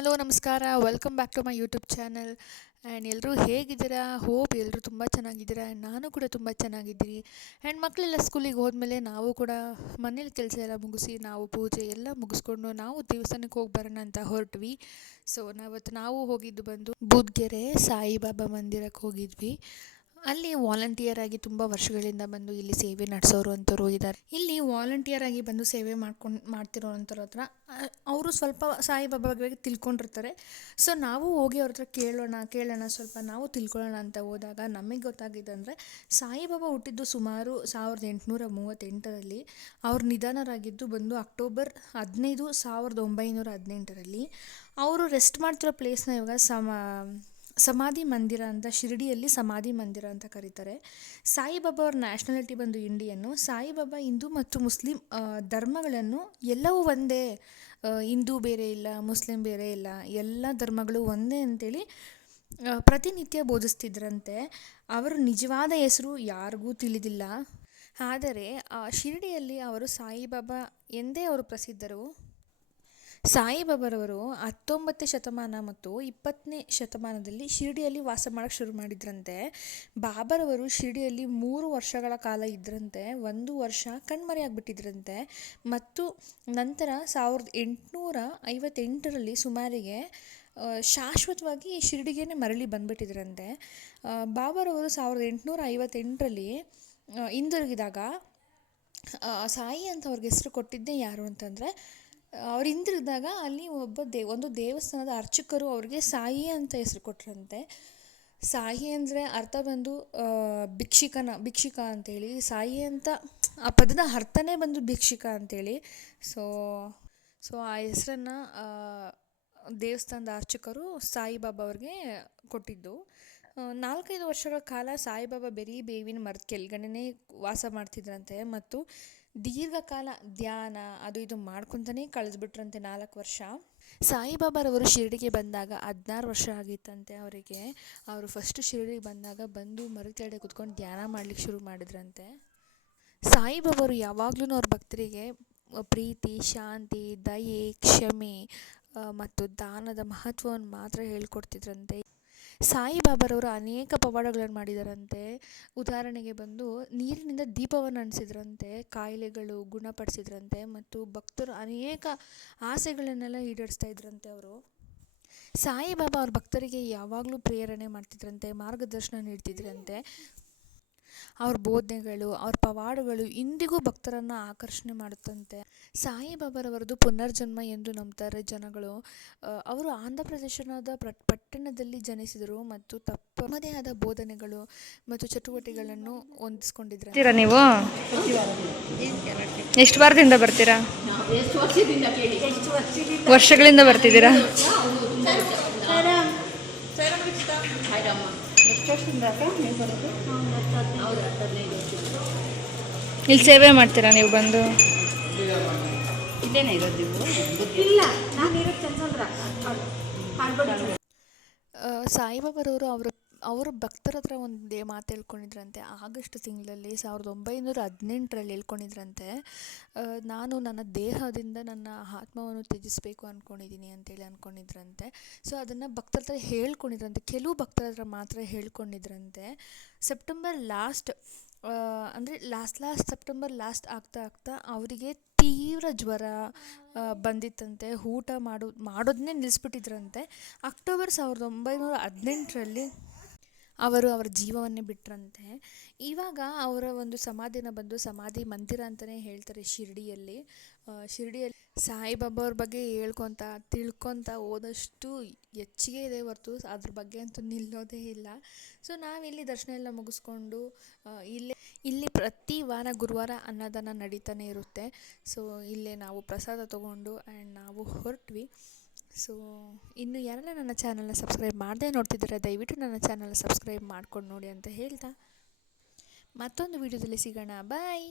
Hello, ನಮಸ್ಕಾರ. Welcome back to my YouTube channel and ಎಲ್ಲರೂ ಹೇಗಿದ್ದೀರಾ? ಹೋಪ್ ಎಲ್ಲರೂ ತುಂಬ ಚೆನ್ನಾಗಿದ್ದೀರಾ. ನಾನು ಕೂಡ ತುಂಬ ಚೆನ್ನಾಗಿದ್ದೀನಿ. ಆ್ಯಂಡ್ ಮಕ್ಕಳೆಲ್ಲ ಸ್ಕೂಲಿಗೆ ಹೋದ್ಮೇಲೆ ನಾವು ಕೂಡ ಮನೇಲಿ ಕೆಲಸ ಎಲ್ಲ ಮುಗಿಸಿ, ನಾವು ಪೂಜೆ ಎಲ್ಲ ಮುಗಿಸ್ಕೊಂಡು ನಾವು ದೇವಸ್ಥಾನಕ್ಕೆ ಹೋಗಿ ಬರೋಣ ಅಂತ ಹೊರಟ್ವಿ. ಸೊ ನಾವತ್ತು ನಾವು ಹೋಗಿದ್ದು ಬಂದು ಬುದ್ಗೆರೆ ಸಾಯಿಬಾಬಾ ಮಂದಿರಕ್ಕೆ ಹೋಗಿದ್ವಿ. ಅಲ್ಲಿ ವಾಲಂಟಿಯರ್ ಆಗಿ ತುಂಬ ವರ್ಷಗಳಿಂದ ಬಂದು ಇಲ್ಲಿ ಸೇವೆ ನಡೆಸೋರು ಅಂಥವ್ರು ಇದ್ದಾರೆ. ಇಲ್ಲಿ ವಾಲಂಟಿಯರ್ ಆಗಿ ಬಂದು ಸೇವೆ ಮಾಡ್ಕೊಂಡು ಮಾಡ್ತಿರೋ ಅಂಥವ್ರ ಹತ್ರ ಅವರು ಸ್ವಲ್ಪ ಸಾಯಿಬಾಬಾ ಬಗ್ಗೆ ತಿಳ್ಕೊಂಡಿರ್ತಾರೆ. ಸೊ ನಾವು ಹೋಗಿ ಅವ್ರ ಹತ್ರ ಕೇಳೋಣ ಕೇಳೋಣ, ಸ್ವಲ್ಪ ನಾವು ತಿಳ್ಕೊಳ್ಳೋಣ ಅಂತ ಹೋದಾಗ ನಮಗೆ ಗೊತ್ತಾಗಿದ್ದಂದರೆ ಸಾಯಿಬಾಬಾ ಹುಟ್ಟಿದ್ದು ಸುಮಾರು ಸಾವಿರದ ಎಂಟುನೂರ ಮೂವತ್ತೆಂಟರಲ್ಲಿ, ಅವ್ರು ನಿಧನರಾಗಿದ್ದು ಬಂದು ಅಕ್ಟೋಬರ್ ಹದಿನೈದು ಸಾವಿರದ ಒಂಬೈನೂರ ಹದಿನೆಂಟರಲ್ಲಿ. ಅವರು ರೆಸ್ಟ್ ಮಾಡ್ತಿರೋ ಪ್ಲೇಸ್ನ ಇವಾಗ ಸಮ ಸಮಾಧಿ ಮಂದಿರ ಅಂತ ಶಿರಡಿಯಲ್ಲಿ ಸಮಾಧಿ ಮಂದಿರ ಅಂತ ಕರೀತಾರೆ. ಸಾಯಿಬಾಬಾ ಅವ್ರ ನ್ಯಾಷನಾಲಿಟಿ ಬಂದು ಇಂಡಿಯನ್ನು. ಸಾಯಿಬಾಬಾ ಹಿಂದೂ ಮತ್ತು ಮುಸ್ಲಿಂ ಧರ್ಮಗಳನ್ನು ಎಲ್ಲವೂ ಒಂದೇ ಹಿಂದೂ ಬೇರೆ ಇಲ್ಲ, ಮುಸ್ಲಿಂ ಬೇರೆ ಇಲ್ಲ, ಎಲ್ಲ ಧರ್ಮಗಳು ಒಂದೇ ಅಂತೇಳಿ ಪ್ರತಿನಿತ್ಯ ಬೋಧಿಸ್ತಿದ್ರಂತೆ. ಅವರು ನಿಜವಾದ ಹೆಸರು ಯಾರಿಗೂ ತಿಳಿದಿಲ್ಲ. ಆದರೆ ಶಿರಡಿಯಲ್ಲಿ ಅವರು ಸಾಯಿಬಾಬಾ ಎಂದೇ ಅವರು ಪ್ರಸಿದ್ಧರು. ಸಾಯಿಬಾಬಾರವರು ಹತ್ತೊಂಬತ್ತನೇ ಶತಮಾನ ಮತ್ತು ಇಪ್ಪತ್ತನೇ ಶತಮಾನದಲ್ಲಿ ಶಿರಡಿಯಲ್ಲಿ ವಾಸ ಮಾಡೋಕ್ಕೆ ಶುರು ಮಾಡಿದ್ರಂತೆ. ಬಾಬರವರು ಶಿರಡಿಯಲ್ಲಿ ಮೂರು ವರ್ಷಗಳ ಕಾಲ ಇದ್ರಂತೆ, ಒಂದು ವರ್ಷ ಕಣ್ಮರೆಯಾಗ್ಬಿಟ್ಟಿದ್ರಂತೆ ಮತ್ತು ನಂತರ ಸಾವಿರದ ಎಂಟುನೂರ ಐವತ್ತೆಂಟರಲ್ಲಿ ಸುಮಾರಿಗೆ ಶಾಶ್ವತವಾಗಿ ಶಿರಡಿಗೇನೆ ಮರಳಿ ಬಂದ್ಬಿಟ್ಟಿದ್ರಂತೆ. ಬಾಬರವರು ಸಾವಿರದ ಎಂಟುನೂರ ಐವತ್ತೆಂಟರಲ್ಲಿ ಹಿಂದಿರುಗಿದಾಗ ಸಾಯಿ ಅಂತ ಅವ್ರಿಗೆ ಹೆಸರು ಕೊಟ್ಟಿದ್ದೇ ಯಾರು ಅಂತಂದರೆ ಅವ್ರು ಹಿಂದಿರುಗಿದಾಗ ಅಲ್ಲಿ ಒಬ್ಬ ದೇ, ಒಂದು ದೇವಸ್ಥಾನದ ಅರ್ಚಕರು ಅವ್ರಿಗೆ ಸಾಯಿ ಅಂತ ಹೆಸರು ಕೊಟ್ರಂತೆ. ಸಾಯಿ ಅಂದರೆ ಅರ್ಥ ಬಂದು ಭಿಕ್ಷಿಕನ, ಭಿಕ್ಷಿಕ ಅಂತೇಳಿ. ಸಾಯಿ ಅಂತ, ಆ ಪದದ ಅರ್ಥನೇ ಬಂದು ಭಿಕ್ಷಿಕ ಅಂತೇಳಿ. ಸೊ ಸೊ ಆ ಹೆಸರನ್ನು ದೇವಸ್ಥಾನದ ಅರ್ಚಕರು ಸಾಯಿಬಾಬಾ ಅವ್ರಿಗೆ ಕೊಟ್ಟಿದ್ದು. ನಾಲ್ಕೈದು ವರ್ಷಗಳ ಕಾಲ ಸಾಯಿಬಾಬಾ ಬೆರಿ ಬೇವಿನ ಮರದ ಕೆಳಗಡೆನೇ ವಾಸ ಮಾಡ್ತಿದ್ರಂತೆ. ಮತ್ತು ದೀರ್ಘಕಾಲ ಧ್ಯಾನ, ಅದು ಇದು ಮಾಡ್ಕೊತಾನೆ ಕಳೆದ್ಬಿಟ್ರಂತೆ ನಾಲ್ಕು ವರ್ಷ. ಸಾಯಿಬಾಬಾರವರು ಶಿರಡಿಗೆ ಬಂದಾಗ ಹದಿನಾರು ವರ್ಷ ಆಗಿತ್ತಂತೆ ಅವರಿಗೆ. ಅವರು ಫಸ್ಟ್ ಶಿರಡಿಗೆ ಬಂದಾಗ ಬಂದು ಮರದ ಕೆಳಗಡೆ ಕುತ್ಕೊಂಡು ಧ್ಯಾನ ಮಾಡ್ಲಿಕ್ಕೆ ಶುರು ಮಾಡಿದ್ರಂತೆ. ಸಾಯಿಬಾಬಾರು ಯಾವಾಗ್ಲೂ ಅವ್ರ ಭಕ್ತರಿಗೆ ಪ್ರೀತಿ, ಶಾಂತಿ, ದಯೆ, ಕ್ಷಮೆ ಮತ್ತು ದಾನದ ಮಹತ್ವವನ್ನು ಮಾತ್ರ ಹೇಳ್ಕೊಡ್ತಿದ್ರಂತೆ. ಸಾಯಿಬಾಬಾರವರು ಅನೇಕ ಪವಾಡಗಳನ್ನು ಮಾಡಿದರಂತೆ. ಉದಾಹರಣೆಗೆ ಬಂದು, ನೀರಿನಿಂದ ದೀಪವನ್ನು ಅಂಟಿಸಿದ್ರಂತೆ ಕಾಯಿಲೆಗಳು ಗುಣಪಡಿಸಿದ್ರಂತೆ ಮತ್ತು ಭಕ್ತರು ಅನೇಕ ಆಸೆಗಳನ್ನೆಲ್ಲ ಈಡೇರಿಸ್ತಾ ಇದ್ರಂತೆ ಅವರು. ಸಾಯಿಬಾಬಾ ಅವ್ರ ಭಕ್ತರಿಗೆ ಯಾವಾಗಲೂ ಪ್ರೇರಣೆ ಮಾಡ್ತಿದ್ರಂತೆ, ಮಾರ್ಗದರ್ಶನ ನೀಡ್ತಿದ್ರಂತೆ. ಅವ್ರ ಬೋಧನೆಗಳು ಅವ್ರ ಪವಾಡಗಳು ಇಂದಿಗೂ ಭಕ್ತರನ್ನು ಆಕರ್ಷಣೆ ಮಾಡುತ್ತಂತೆ ಸಾಯಿಬಾಬಾರವರದು ಪುನರ್ಜನ್ಮ ಎಂದು ನಂಬ್ತಾರೆ ಜನಗಳು ಅವರು ಆಂಧ್ರ ಪ್ರದೇಶದ ಪ್ರ- ಪಟ್ಟಣದಲ್ಲಿ ಜನಿಸಿದರು ಮತ್ತು ತಮ್ಮದೇ ಆದ ಬೋಧನೆಗಳು ಮತ್ತು ಚಟುವಟಿಕೆಗಳನ್ನು ಹೊಂದಿಸ್ಕೊಂಡಿದ್ರು ಬರ್ತೀರಾ ನೀವು ಎಷ್ಟು ವಾರದಿಂದ ಬರ್ತೀರಾ ವರ್ಷಗಳಿಂದ ಬರ್ತಿದ್ದೀರಾ ಇಲ್ಲಿ ಸೇವೆ ಮಾಡ್ತೀರಾ ನೀವು ಬಂದು? ಇಲ್ಲೇನೇ ಇರೋದು ನೀವು? ಆ, ಸಾಯಿಬಾಬಾರವರು ಅವರ ಅವರ ಭಕ್ತರ ಹತ್ರ ಒಂದು ಮಾತು ಹೇಳ್ಕೊಂಡಿದ್ರಂತೆ. ಆಗಸ್ಟ್ ತಿಂಗಳಲ್ಲಿ ಸಾವಿರದ ಒಂಬೈನೂರ ಹದಿನೆಂಟರಲ್ಲಿ ಹೇಳ್ಕೊಂಡಿದ್ರಂತೆ. ನಾನು ನನ್ನ ದೇಹದಿಂದ ನನ್ನ ಆತ್ಮವನ್ನು ತ್ಯಜಿಸಬೇಕು ಅಂದ್ಕೊಂಡಿದ್ದೀನಿ ಅಂತೇಳಿ ಅಂದ್ಕೊಂಡಿದ್ರಂತೆ ಸೊ ಅದನ್ನು ಭಕ್ತರ ಹತ್ರ ಹೇಳ್ಕೊಂಡಿದ್ರಂತೆ. ಕೆಲವು ಭಕ್ತರ ಹತ್ರ ಮಾತ್ರ ಹೇಳ್ಕೊಂಡಿದ್ರಂತೆ. ಸೆಪ್ಟೆಂಬರ್ ಲಾಸ್ಟ್ ಅಂದರೆ ಲಾಸ್ಟ್ ಲಾಸ್ಟ್ ಸೆಪ್ಟೆಂಬರ್ ಲಾಸ್ಟ್ ಆಗ್ತಾ ಆಗ್ತಾ ಅವರಿಗೆ ತೀವ್ರ ಜ್ವರ ಬಂದಿತ್ತಂತೆ. ಊಟ ಮಾಡೋ ಮಾಡೋದನ್ನೇ ನಿಲ್ಲಿಸ್ಬಿಟ್ಟಿದ್ರಂತೆ ಅಕ್ಟೋಬರ್ ಸಾವಿರದ ಒಂಬೈನೂರ ಹದಿನೆಂಟರಲ್ಲಿ ಅವರು ಅವರ ಜೀವವನ್ನೇ ಬಿಟ್ರಂತೆ. ಇವಾಗ ಅವರ ಒಂದು ಸಮಾಧಿನ ಬಂದು ಸಮಾಧಿ ಮಂದಿರ ಅಂತಲೇ ಹೇಳ್ತಾರೆ ಶಿರಡಿಯಲ್ಲಿ. ಶಿರಡಿಯಲ್ಲಿ ಸಾಯಿಬಾಬಾ ಅವ್ರ ಬಗ್ಗೆ ಹೇಳ್ಕೊತ, ತಿಳ್ಕೊತ ಹೋದಷ್ಟು ಹೆಚ್ಚಿಗೆ ಇದೆ ಹೊರತು ಅದ್ರ ಬಗ್ಗೆ ಅಂತೂ ನಿಲ್ಲೋದೇ ಇಲ್ಲ. ಸೊ ನಾವಿಲ್ಲಿ ದರ್ಶನ ಎಲ್ಲ ಮುಗಿಸ್ಕೊಂಡು ಇಲ್ಲೇ, ಇಲ್ಲಿ ಪ್ರತಿ ವಾರ ಗುರುವಾರ ಅನ್ನದಾನ ನಡೀತಾನೆ ಇರುತ್ತೆ. ಸೊ ಇಲ್ಲೇ ನಾವು ಪ್ರಸಾದ ತಗೊಂಡು ಆ್ಯಂಡ್ ನಾವು ಹೊರಟ್ವಿ. ಸೊ ಇನ್ನು ಯಾರೆಲ್ಲ ನನ್ನ ಚಾನಲ್ನ ಸಬ್ಸ್ಕ್ರೈಬ್ ಮಾಡದೆ ನೋಡ್ತಿದ್ದಾರೆ, ದಯವಿಟ್ಟು ನನ್ನ ಚಾನಲ್ನ ಸಬ್ಸ್ಕ್ರೈಬ್ ಮಾಡ್ಕೊಂಡು ನೋಡಿ ಅಂತ ಹೇಳ್ತಾ ಮತ್ತೊಂದು ವಿಡಿಯೋದಲ್ಲಿ ಸಿಗೋಣ. ಬಾಯ್